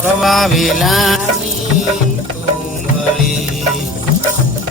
કરવા વેલાની તુંબડી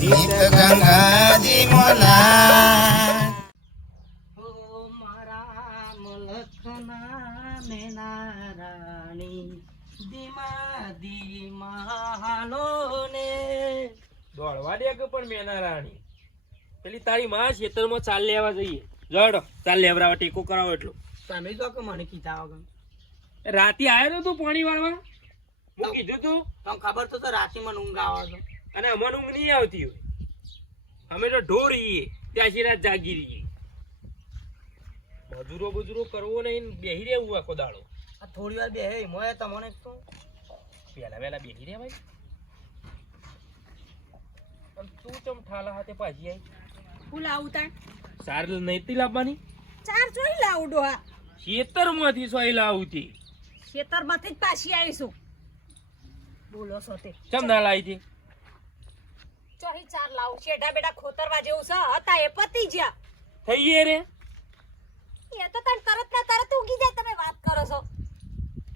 ગીત ગંગાજી મોના ઓ મારા મલખના ને નારાણી ધીમા ધીમા હાલો ને દોડવા દે કે પણ મેના રાણી પેલી તારી માં ખેતરમાં ચાલ લેવા જઈએ જડો ચાલ લેવરાવા ટેકો કરાવો એટલું તમે જો કે મને કીધા વગર. રાતે આવ્યો તું પાણી વાળવા? હું કીધું તું? તમને ખબર તો રાશિમાં ઊંઘ આવે છે. અને અમને ઊંઘ નહીં આવતી હોય. અમે તો ઢોર રહીએ ત્યાંથી રાત જાગી રહીએ. મજૂરો બજૂરો કરવો નહીં બેહી રહેવું આખો દાડો. આ થોડી વાર બેહે મોય તમને તો. પહેલા વહેલા બેહી રહે ભાઈ. પણ તું ચમ ઠાલા હાથે પાછી આવી હું લાવું તાણ? ચાર નહીતી લાવવાની? ચાર ચોઈ લાવું ડોહા. ખેતરમાંથી સોય લાવતી ખેતરમાંથી જ પાછી આવીશું. બોલો છો તે. ચમ ના લાવી હતી? ચોહી ચાર લાવ. શેઢા બેડા ખોતરવા જેવું છે. હતા એ પતી ગયા થઈએ રે? એ તો તને તરત ના તરત ઉગી જાય તમે વાત કરો છો.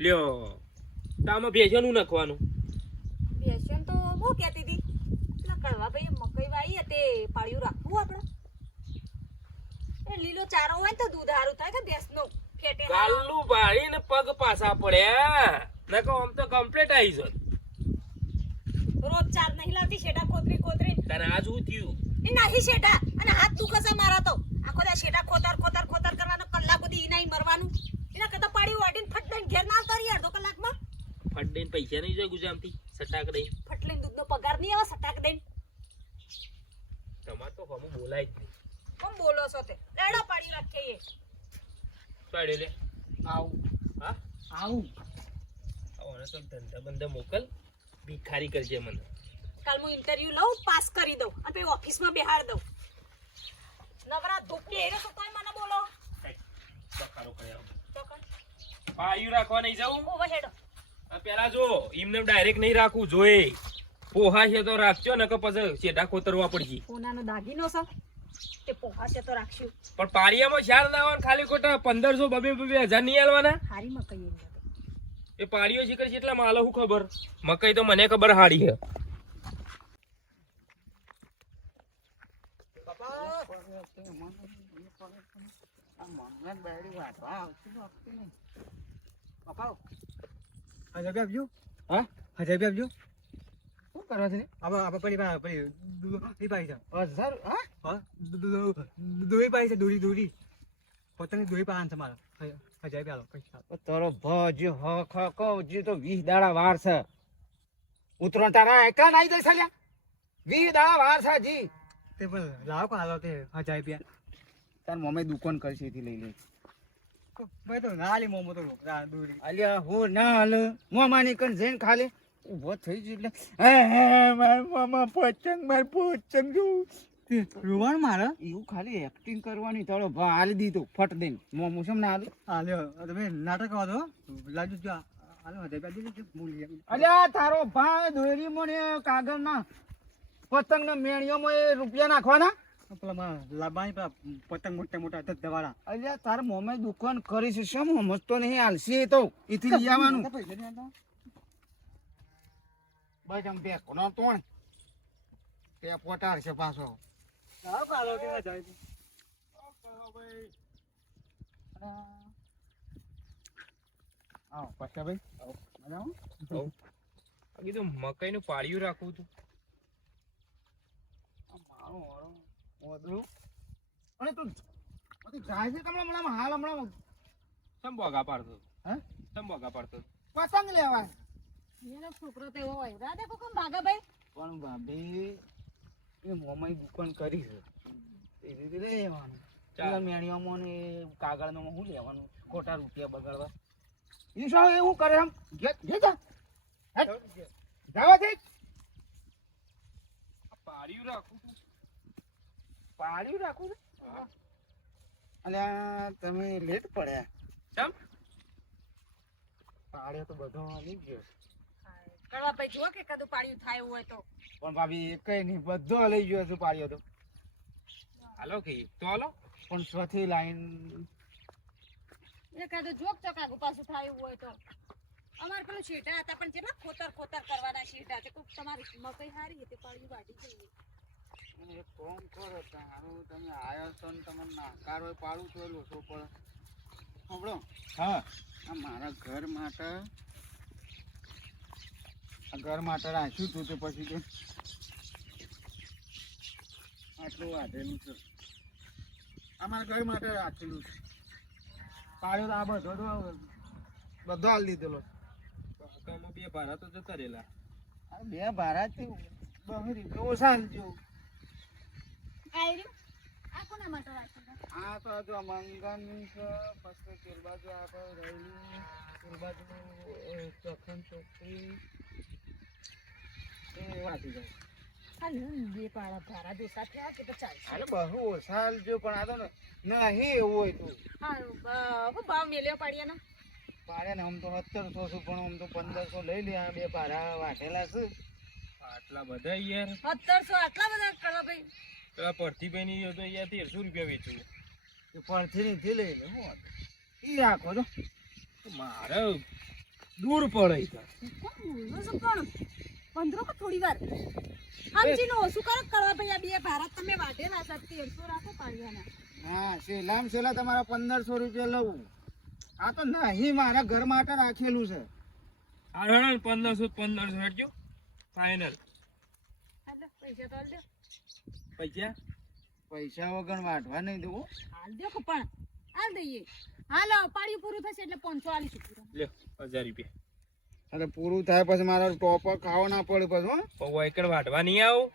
લ્યો તામાં ભેજવાનું નાખવાનું. બેસન તો હું કહેતી હતી. લકડવા કડવા ભાઈ મકઈ વાઈ તે પાળ્યું રાખવું આપણે. એ લીલો ચારો હોય તો દૂધ હારું થાય કે ભેંસનો. ફેટે. ગાલું ભાળીને પગ પાછા પડ્યા. નકો આમ તો કમ્પ્લીટ આવી જત. રોજ ચાર નહીં લાવતી શેઢા ખોતરી ખોતરી. તને આજ હું થયું? એ નહીં શેઢા અને હાથ દુખે છે મારા તો? આખો દા શેઢા ખોતર ખોતર ખોતર કરવાનો કલાક સુધી ઈનાઈ મરવાનું. એના કરતા પાડી વાટીને ફટ દઈને ઘેર ના કરી અડધો કલાકમાં. ફટ દઈને પૈસા નહીં જોઈ ગુજામથી સટાક દઈ. ફટ લઈને દૂધનો પગાર નહીં આવે સટાક દઈને. તમાર તો હમ બોલાય જ નહીં. કોણ બોલો છો તે? રેડો પાડી રાખીએ પાડે લે. આવું. હા? આવું હવે તો ધંધા બંધા મોકલ. ભિખારી કરજે મને. કાલ હું ઇન્ટરવ્યુ લઉં પાસ કરી દઉં અને પછી ઓફિસમાં બેહાડ દઉં. નવરા ધૂપ બેરે તો તોય મને બોલો. સખારો કરી આવો પાયું રાખવા નહીં જાઉં ઓવે હેડો. પેલા જો એમને ડાયરેક્ટ નહીં રાખવું જોઈએ પોહા છે તો રાખજો ને કે પછી શેઠા કોતરવા પડશે. પોનાનો દાગીનો છે. તે પોહા છે તો રાખશું. પણ પારિયામાં શાર ના ખાલી ખોટા પંદરસો બબે બબે હજાર નહીં આલવાના હારી હતો. એ પાડીઓ શીખર છે એટલા માલો હું ખબર? મકઈ તો મને ખબર હાડી છે. હજાર રૂપિયા આપજો હા? હજાર રૂપિયા આપજો શું કરવા છે આપણે આપણે પેલી પા- પેલી દૂધી પાઈ છે હજાર હા? હા? દૂ- દૂ- દૂ- દૂધી દૂધી દૂધી પોતાની દૂધી પાન છે મારે હજાર રૂપિયા પૈસા તારો ભજ હ ખ ક જે તો વીસ દાડા વાર છે. ઉતરણ તારા એકલા નાઈ દઈ લ્યા વીસ દાડા વાર છે જી તે પણ લાવો કો હાલો તે હજાર રૂપિયા તાર મમ્મી દુકાન કરશે એથી લઈ લે. ભાઈ તો ના લી મોમો તો રા- દૂરી. અલ્યા હો ના હાલ મોમાની કન જઈને ખાલે. ઊભો થઈ જ એટલે. હે હે માર મામા પોચંગ માર પોચંગ. તે રોવાનું મારે? એવું ખાલી એક્ટિંગ કરવાની તારો ભા હાલી દીધું ફટ દઈને. સમ ના હાલે? હાલ્યો તમે નાટક કરો તો. લાજુ જો આવું. અલ્યા તારો ભા દોરી મને કાગળ ના પતંગ ને એ રૂપિયા નાખવાના? પેલા મારા લાંબાની પેલા પતંગ મોટા મોટા દવાડા અલ્યા તાર મોમે દુકાન કરી છે શમ તો નહીં હાલશે તો. એથી લઈ આવવાનું. બસ આમ બે કોનો તોણ. તે પોટાર છે પાછો. તે. આવો પાછા ભાઈ. મજામાં? આ કીધું મકઈ નું પાળિયું રાખવું હતું. આ મારો ઓદરું. અને તું તું જાય છે કમળા હમણાં હાલ હમણાં ચમ બોગા પાડતો હે? ચમ બોગા પાડતો પતંગ લેવા. એનો છોકરો તો એવો હોય રાધે દેખો કેમ ભાગા ભાઈ? પણ ભાભી એ મોમાઈ દુકાન કરી છે. એ રીતે લેવાનું ચાલ. મેણીઓમાં ને કાગળનો શું લેવાનું ખોટા રૂપિયા બગાડવા. એ શું એવું કરે આમ ઘે ઘે જા. જાવા દે. પાળિયું રાખવું હતું પાડ્યું રાખું છે? અને તમે લેટ પડ્યા. ચમ? પાડ્યો તો બધો આવી ગયો કરવા પછી જુઓ કે કદું પાડ્યું થાય હોય તો. પણ ભાભી કઈ નહીં બધો લઈ ગયો છું પાડ્યો તો. હાલો કે તો હાલો. પણ સ્વથી લાઈન. એ કદું જોક ચોક પાછું થાય હોય તો. અમાર પેલું શેઠા હતા પણ જેટલા ખોતર ખોતર કરવાના શેઠા છે. કોક તમારી મકઈ હારી હતી પાડ્યું વાટી જઈએ અને એક કામ કરો તારું તમે આયો છો ને તમને નાકાર હોય પાડું તો લોસો પડે સાંભળો હા. આ મારા ઘર માટે ઘર માટે રાખ્યું તું તે પછી તો આટલું વાઢેલું છે. અમારા ઘર માટે રાખેલું છે. પાડ્યો તો આ બધો તો બધો હાલ દીધેલો. બે ભાડા તો જતા રહેલા. આ બે ભારાથી બહુ રીતે ઓછા હાલજો આ કોના માટે આ તો જો મંગન છે પછી તેલ બાજુ આગળ રહેલું. તેલ બાજુ ચોખન ચોખી એ વાટી જાય બે પાડા ભારા દોસા થયા કે તો ચાલશે અરે બહુ ઓછા હાલજો પણ આ ને નહીં એવું હોય તું. હારું બહુ ભાવ મેલ્યો પાડ્યાનો પાડે આમ તો સત્તરસો છું પણ આમ તો પંદરસો લઈ લે આ બે પારા વાટેલા છે. આટલા બધા યાર. સત્તરસો આટલા બધા કરવા ભાઈ. પેલા ની તો યાર તેરસો રૂપિયા વેચું. એ પરથી નથી લઈ લે હું ઈ રાખો તો મારે દૂર પડે. છો પણ પંદરો કે થોડી વાર. આમજી નો શું કરો કરવા ભાઈ આ બે ભારત તમે વાટેલા હતા તેરસો રાખો પાડ્યાના હા સેલામ સેલા તમારા પંદરસો રૂપિયા લઉં. આ તો નહીં મારા ઘર માટે રાખેલું છે. હા પંદરસો પંદરસો હેડજો. ફાઇનલ એટલે પૈસા તો હાલ દો. પૈસા? પૈસા વગર વાટવા નહીં દેવું. હાલ દો કે પણ. હાલ દઈએ. હાલો પાડ્યું પૂરું થશે એટલે પાંચસો આલીશું. પૂરું લ્યો હજાર રૂપિયા. અરે પૂરું થાય પછી મારા ટોપર ખાવો ના પડે પછી હો. પૌવા એકડ વાટવા નહીં આવું.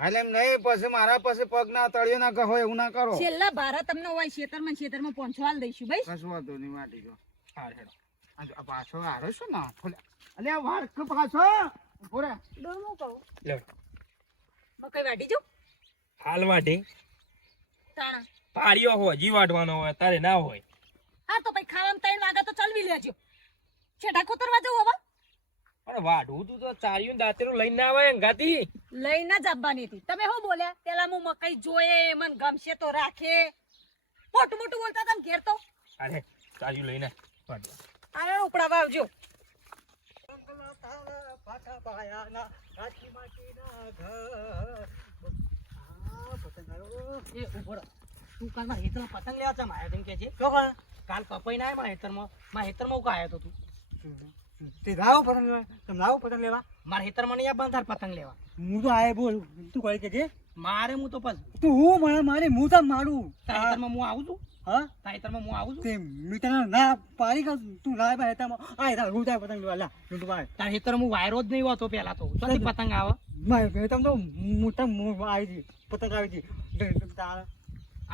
હાલ એમ નહીં પછી મારા પાસે પગ ના તળિયો ના કહો એવું ના કરો. છેલ્લા ભારત તમને હોય ખેતરમાં ખેતરમાં માં હાલ દઈશું ભાઈ કશું વાંધો નહીં વાટી જો હા હેડો આ પાછો હારો છો ને અલે આ વાળક પાછો. પૂરા ડોમો કહો? લે. મકઈ વાટી જો. હાલ વાટી તાણા. પારીઓ હોય જી વાટવાનો હોય તારે ના હોય. હા તો ભાઈ ખાવામાં ત્રણ વાગે તો ચલવી લેજો. છેટા ખોતરવા જવું હવે. પણ વાઢું તું તો ચાર્યું ને દાંતેરું લઈને ના આવે ગાતી લઈને જ આવવાની હતી. તમે શું બોલ્યા? પેલા હું મકઈ જોયે મને ગમશે તો રાખે. મોટું મોટું બોલતા ઘેર તો. અરે ચાર્યું લઈને વાટવા ઉપડાવા આવજો. આવ્યો. તું કાલ હેતરમાં પતંગ લેવા ચમ આયો તેમ કે છે? કાલ કપાઈ ના મારા હેતરમાં મારા હેતરમાં હું આયો તો તું? તે લાવો પતંગ તમે લાવો પતંગ લેવા. મારા હેતર નહીં આવવાનું તાર પતંગ લેવા. હું તો આય બોલ તું કહી કે જે મારે હું તો પછી તું હું મને મારે હું તો મારું. તારા માં હું આવું છું? હા? તારા હેતરમાં હું આવું છું? તે મીઠા ના પાડી કર તું લાય ભાઈ હેતામાં આ હેતા હું તાર પતંગ લેવા. લા તું ભાઈ તારા હેતર હું વાયરો જ નહીં હોતો પહેલા તો. તો પતંગ આવે. મારે તમ તો મોટા આવી હતી પતંગ આવી હતી તારા.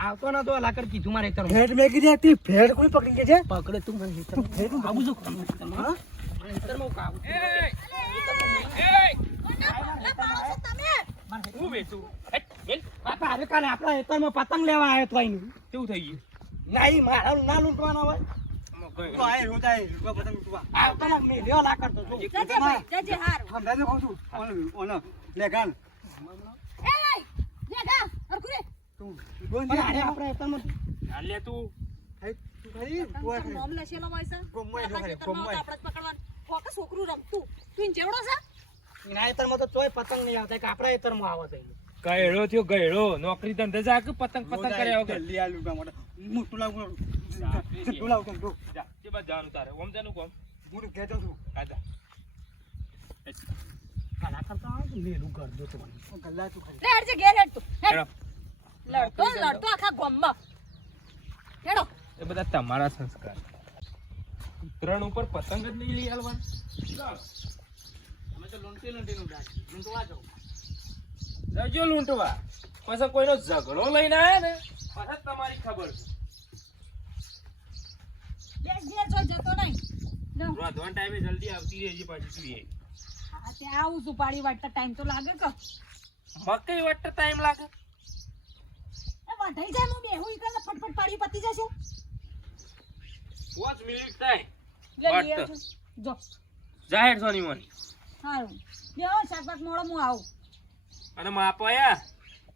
આવતો ના તો અલા કર કીધું મારે હેતરમાં. હેડ મેં કીધી હતી. ભેટ કોઈ પકડી કે છે? પકડે તું મને હેતર મારા હા હું આવું છું. પતંગ લેવા આવ્યો તો એનું કેવું થઈ ગયું નહીં મારા ના લૂંટવાનો હોય તું તું ખાલી. આપણે જ પકડવાનું ફોકે છોકરું રમતું. તું જેવડો છે? એના હેતરમાં તો તોય પતંગ નહીં આવતા કે આપણા હેતરમાં આવે છે. ગયડો થયો ગયડો. નોકરી ધંધે જા કે પતંગ પતંગ કર્યા વગર? જલ્દી આલુ લુગડા માટે મોટું સાચી છે. તું લાવ તું તું જા કે બાદ જાનું તારે. ઓમ જાનું કોમ? હું તો કહેતો છું. આજા કલાકાર કરતા આવે છે, મેલું ઘર દો તો મને. ગલ્લા તું ખાલી. લે હેડ જે ઘેર હેડ તું. હેડો. લડતો લડતો આખા ગામમાં. હેડો. એ બધા તમારા સંસ્કાર. ઉત્તરાયણ ઉપર પતંગ જ નહીં લઈ આલવાનું અમે તો લૂંટી લૂંટી લૂંટવા જાવ જજો લૂંટવા. પછી કોઈનો ઝઘડો લઈને આયા ને? પછી તમારી ખબર બેસ બેસ જતો નહીં. રાધવાન ટાઈમે જલ્દી આવતી રહેજે પાછી તું હા ત્યાં આવું છું પાડી વાટતા ટાઈમ તો લાગે કે? મકઈ વાટતા ટાઈમ લાગે? એ જાય હું બેહું ઈ ફટફટ પાડી પતી જશે. પાંચ મિનિટ થાય. જો. જાહેર સોની મોની સારું બેહો શાકભાત મોળો હું આવું. અને માપાયા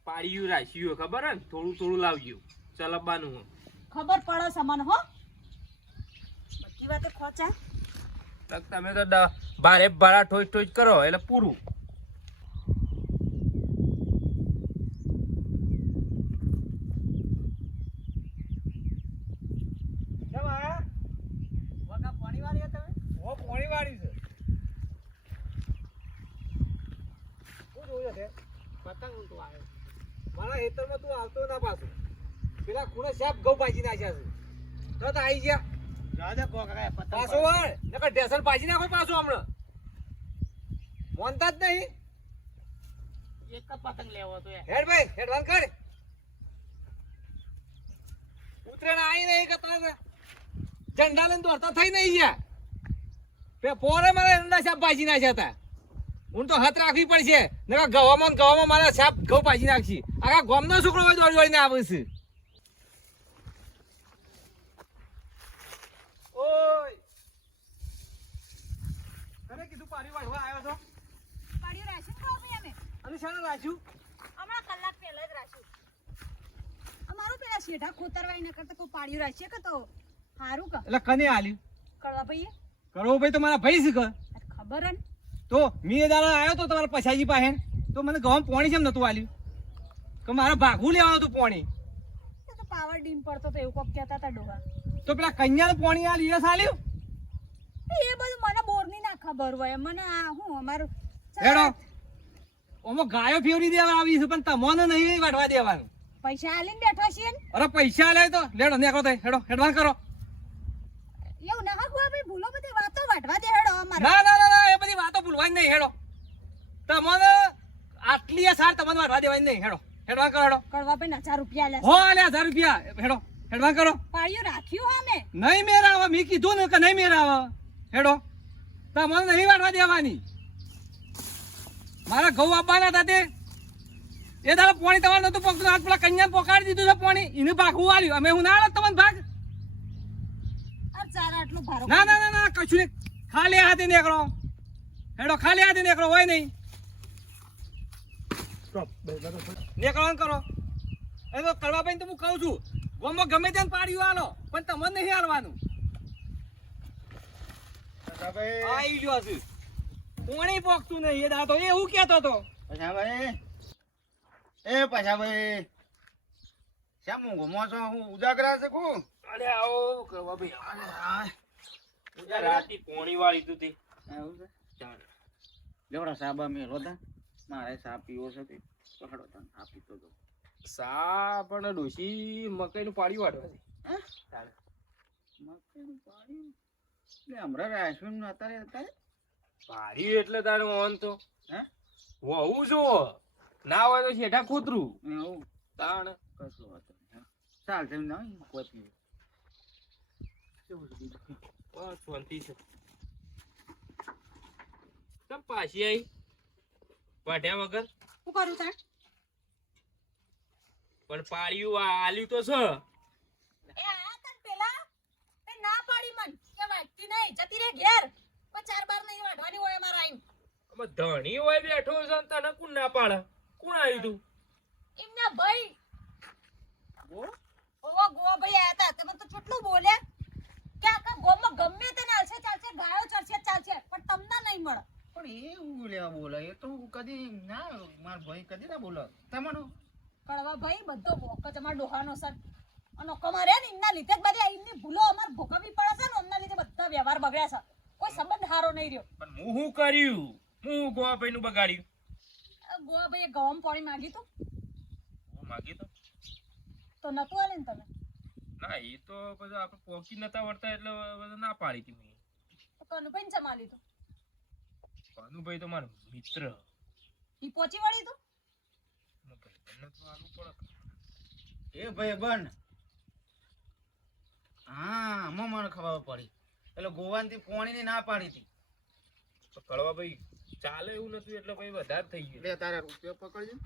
પાડ્યું રાખ્યું ખબર હે થોડું થોડું લાવજો. ચલબાનું ખબર પડે સમાન હો. બધી વાતે ખોચા. તમે તો ભારે બારા ઠોચ ઠોચ કરો એટલે પૂરું કેમ આયા? વગા પાણી વાળી હતા તમે હો, પોણી વાળી છે શું જોયું છે પતંગ ઊંટો આવ્યો મારા ખેતરમાં તું આવતો ના પાછું. પેલા ખૂણે સાહેબ ઘઉં પાછી નાખ્યા છે. તો તો આવી ગયા. રાધે કોકરા પાછો વળ. નકર ઢેસણ પાછી નાખો પાછું હમણાં. મોનતા જ નહીં. એક જ પતંગ લેવો યાર હેડ ભાઈ હેડ વાન કર. ઉતરેણ આવી નહીં કે તારે ઝંડા લઈને દોડતા થઈ નહીં ગયા. પે પોરે મારે એરંડા સાહેબ ભાજી નાખ્યા હતા. હું તો હાથ રાખવી પડશે. નકર ગવામાં ગવામાં મારા સાપ ઘઉં ભાજી નાખશી. આખા ગોમનો છોકરો હોય દોડી દોડીને આવે છે. ભાઈ કને આલ્યું? કળવા ભાઈએ? કરો ભાઈ તો મારા ભાઈ છે ખબર ને. તો મેં એ આવ્યો તો તમારા પછાજી પાસે તો મને ગમ પોણી કેમ નતું આલ્યું? કે મારે ભાગવું લેવાનું હતું પોણી. પાવર ડીમ પડતો તો એવું કોક કહેતા હતા ડોગા તો પેલા કન્યાનું પોણી આ લીરસ આલ્યું? એ બધું મને બોરની ના ખબર હોય. મને આ હું અમારું હેડો. ઓમાં ગાયો ફેવરી દેવા આવી છે પણ તમને નહીં વાટવા દેવાનું. પૈસા આલીને બેઠા છીએ અરે પૈસા લે તો. લેડો નીકળો તો હેડો હેડવાન કરો. એવું ના હા ભાઈ ભૂલો બધી વાતો વાટવા દે હેડો અમારે. ના ના ના ના એ બધી વાતો ભૂલવાની નહીં હેડો. તમને આટલી સાર તમને વાટવા દેવાની નહીં હેડો. હેડવા કરો હેડો. કળવા ભાઈ હજાર રૂપિયા લે હો લે હજાર રૂપિયા. હેડો હેડવા કરો. પાડ્યું રાખ્યું હા મેં નહીં મેર મેં કીધું ને કે નહીં મેર હેડો. તમને નહીં વાળવા દેવાની. મારા ઘઉં આપવાના હતા તે. એ દાડો પાણી તમારે નતું પકડતું આજ પેલા કન્યાને પોકાડી દીધું છે પાણી. એને ભાગવું વાળ્યું અમે હું ના તમને ભાગ? ના ના ના ના કશું નહીં. ખાલી હાથે નીકળો. હેડો ખાલી હાથે નીકળો હોય નહીં. નીકળવાનું કરો. એ તો કરવા ભાઈ તો હું કહું છું ગોમો ગમે ત્યાં પાડ્યું આલો પણ તમને નહીં હાલવાનું. આવી ગયો છે કોણી પોકતું નહીં? એ દાતો એ એવું કેતો હતો. પછા ભાઈ એ પછા ભાઈ શ્યામ હું ઘુમો છો હું ઉજાગરા છે કુ અરે આવો કરવા ભાઈ રાતી પોણી વાળી તું. તી છે. લેવડા સાબા મેલો તા મારે સા પીવો છે તે. તો તને આ પીતો તો સા પણ ડોશી મકાઈ નું પાડી વાળવા હે? મકાઈનું પાણી એટલે હમણાં રાશ્મીનનું અત્યારે અત્યારે પાડી એટલે તારે ઓન તો. હે? વહુ જો ના હોય તો શેઠા કૂતરું એવું? તાણ. કશું ચાલશે ના કોઈ પીવે બસ શાંતિ છે. તમ પાછી આવી પાટ્યા વગર? શું કરું તાર પણ પાડ્યું આ આલ્યું તો છે. એ આ તન પેલા? તે ના પાડી મન. કે વાટતી નહીં જતી રે ઘેર. પણ ચાર બાર નહીં વાટવાની હોય અમારા આઈન. અમે ધણી હોય બેઠો છે તને કોણ ના પાડે? કોણ આવ્યું તું? એમના ભાઈ. ઓવો ગો ભાઈ આયા હતા. તમે તો કેટલું બોલે કે આખા ગોમાં ગમે તે નાલશે ચાલશે ગાયો ચરશે ચાલશે પણ તમને નહીં મળે પણ હું લેવા બોલે. એ તો હું કદી ના માર ભાઈ કદી ના બોલે. તમારું કડવા ભાઈ બધો ભોક જ ડોહાનો સર. અને કમારે ને એમના લીધે જ બધી એમની ભૂલો અમાર ભોગવવી પડે છે ને એમના લીધે બધા વ્યવહાર બગડ્યા છે. કોઈ સંબંધ હારો નહીં રહ્યો. પણ હું શું કર્યું? હું ગોવાભાઈ નું બગાડ્યું? ગોવા ભાઈ ગવમ પાણી માંગ્યું તું. હું માંગ્યું તો? તો નતું આલે ને તમે ના એ તો બધું આપણે પોકી નતા વળતા એટલે બધું ના પાડી હતી મેં. તો કનુભાઈ જમા લીધું ભાનુભાઈ તો મારો મિત્ર. ઈ પોચી વળી તું? ભાઈ તને તો આલવું પડે. એ ભાઈ બન. હા આમાં મને ખબર પડી. એટલે ગોવાનથી પોણીની ના પાડી હતી. તો કળવા ભાઈ ચાલે એવું નતું એટલે ભાઈ વધારે થઈ ગયું. લે તારા રૂપિયો પકડજો.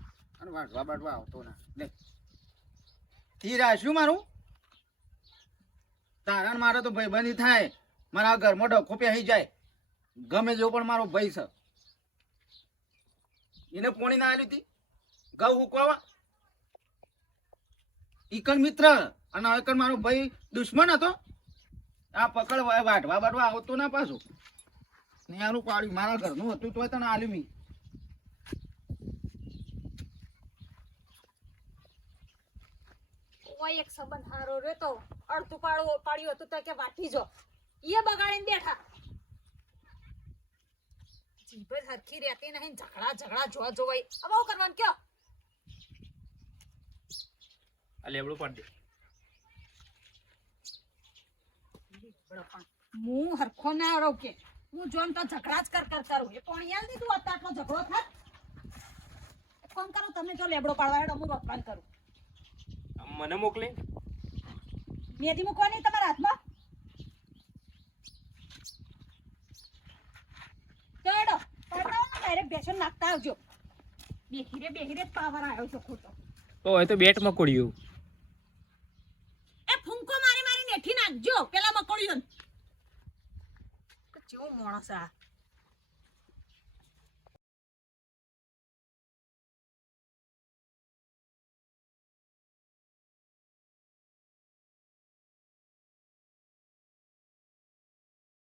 અને વાટવા બાટવા આવતો ના. લે. ધીરા શું મારું? તારા ને મારે તો ભાઈબંધી થાય. મારા ઘરમાં ડખો પહેરી જાય. ગમે જેવો પણ મારો ભાઈ છે. એને પોણી ના આલી હતી. ઘઉં હુકવા ઈકણ મિત્ર અને હવે કણ મારો ભાઈ દુશ્મન હતો. આ પકડ વાટવા બાટવા આવતો ના પાછો. ને પાડ્યું. મારા ઘરનું હતું તોય તને આલ્યું મી. ઓય, એક સંબંધ હારો રહેતો. અડધું પાડું પાડ્યું હતું તો કે વાટી જો. એ બગાડીને બેઠા. જીભ સરખી રહેતી નહીં ઝઘડા ઝઘડા જોવા જોવાય. હવે હું કરવાનું કયો? આ લેબડું પાડી દે. હું હરખો ના રહું કે. હું જોન તો ઝઘડા જ કર કર કરું. એ કોણ યાદ દીધું? તું આટલો ઝઘડો થાત કોણ કરો તમે જો લેબડો પાડવા હેડો હું રોકવાન કરું. મને મોકલે? મેથી મૂકવાની તમારા હાથમાં તો હેડો પડાવો ડાયરેક્ટ બેસન નાખતા આવજો. બેહીરે બેહીરે જ પાવર આવ્યો છે ખોટો. તો હવે તો બેટ મકોડ્યું. એ ફૂંકો મારી મારી નેઠી નાખજો. પેલા મકોડીઓ કેવો મોણસ આ?